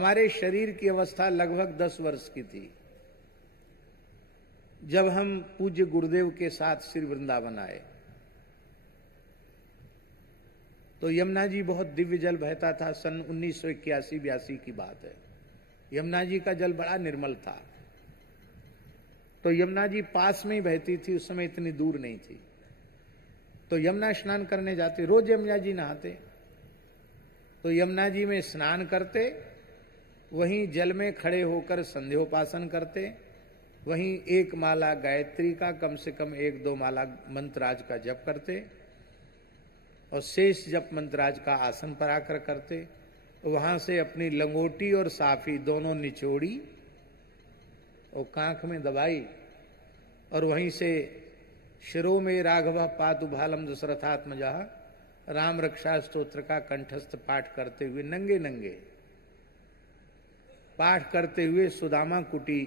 हमारे शरीर की अवस्था लगभग 10 वर्ष की थी जब हम पूज्य गुरुदेव के साथ श्री वृंदावन आए। तो यमुना जी बहुत दिव्य जल बहता था। सन 1981-82 की बात है। यमुना जी का जल बड़ा निर्मल था। तो यमुना जी पास में ही बहती थी, उस समय इतनी दूर नहीं थी। तो यमुना स्नान करने जाते, रोज यमुना जी नहाते। तो यमुना जी में स्नान करते, वहीं जल में खड़े होकर संध्योपासन करते, वहीं एक माला गायत्री का, कम से कम 1-2 माला मंत्राज का जप करते और शेष जप मंत्राज का आसन पर आकर करते। वहां से अपनी लंगोटी और साफी दोनों निचोड़ी और कांख में दबाई और वहीं से शिरो में राघव पातु भालम दशरथात्मजा राम रक्षा स्तोत्र का कंठस्थ पाठ करते हुए नंगे नंगे पाठ करते हुए सुदामा कुटी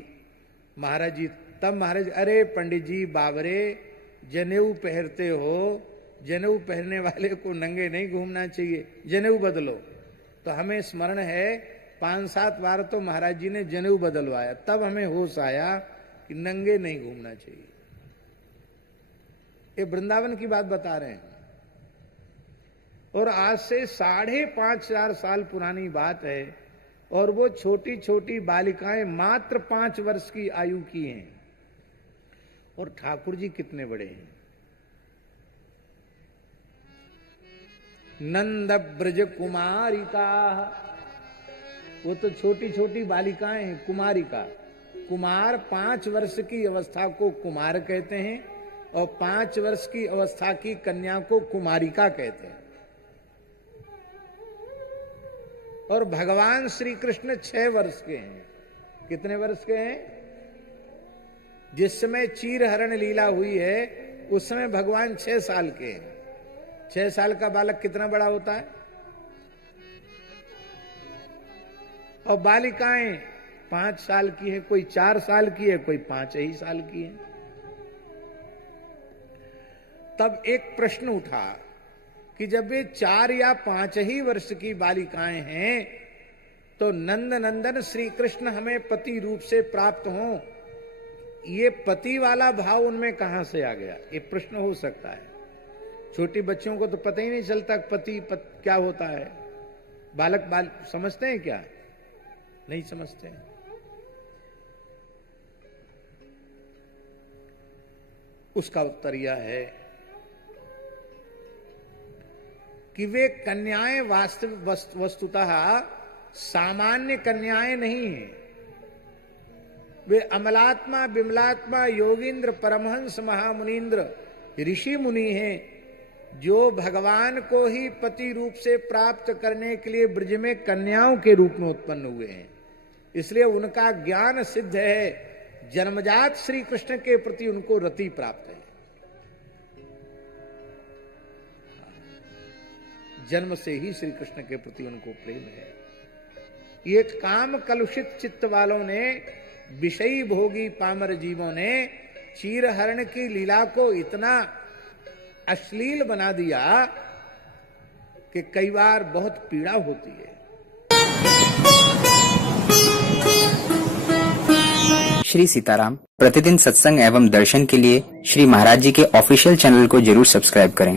महाराज जी। तब महाराज, अरे पंडित जी बाबरे, जनेऊ पहनते हो, जनेऊ पहनने वाले को नंगे नहीं घूमना चाहिए, जनेऊ बदलो। तो हमें स्मरण है 5-7 बार तो महाराज जी ने जनेऊ बदलवाया, तब हमें होश आया कि नंगे नहीं घूमना चाहिए। ये वृंदावन की बात बता रहे हैं और आज से 5.5-4 साल पुरानी बात है। और वो छोटी छोटी बालिकाएं मात्र 5 वर्ष की आयु की हैं। और ठाकुर जी कितने बड़े हैं। नंद ब्रज कुमारिका, वो तो छोटी छोटी बालिकाएं हैं। कुमारिका, कुमार 5 वर्ष की अवस्था को कुमार कहते हैं और 5 वर्ष की अवस्था की कन्या को कुमारिका कहते हैं। और भगवान श्री कृष्ण 6 वर्ष के हैं। कितने वर्ष के हैं? जिस समय चीर हरण लीला हुई है उस समय भगवान 6 साल के हैं। 6 साल का बालक कितना बड़ा होता है? और बालिकाएं 5 साल की है, कोई 4 साल की है, कोई 5 ही साल की है। तब एक प्रश्न उठा कि जब वे 4 या 5 ही वर्ष की बालिकाएं हैं तो नंद नंदन श्री कृष्ण हमें पति रूप से प्राप्त हों, ये पति वाला भाव उनमें कहां से आ गया? ये प्रश्न हो सकता है। छोटी बच्चियों को तो पता ही नहीं चलता पति क्या होता है। बालक समझते हैं क्या? नहीं समझते हैं। उसका उत्तर यह है कि वे कन्याएं वस्तुतः सामान्य कन्याएं नहीं हैं। वे अमलात्मा, विमलात्मा, योगींद्र, परमहंस, महामुनीन्द्र, ऋषि मुनि हैं जो भगवान को ही पति रूप से प्राप्त करने के लिए ब्रज में कन्याओं के रूप में उत्पन्न हुए हैं। इसलिए उनका ज्ञान सिद्ध है। जन्मजात श्री कृष्ण के प्रति उनको रति प्राप्त है। जन्म से ही श्री कृष्ण के प्रति उनको प्रेम है। ये काम कलुषित चित्त वालों ने, विषयी भोगी पामर जीवों ने चीर हरण की लीला को इतना अश्लील बना दिया कि कई बार बहुत पीड़ा होती है। श्री सीताराम प्रतिदिन सत्संग एवं दर्शन के लिए श्री महाराज जी के ऑफिशियल चैनल को जरूर सब्सक्राइब करें।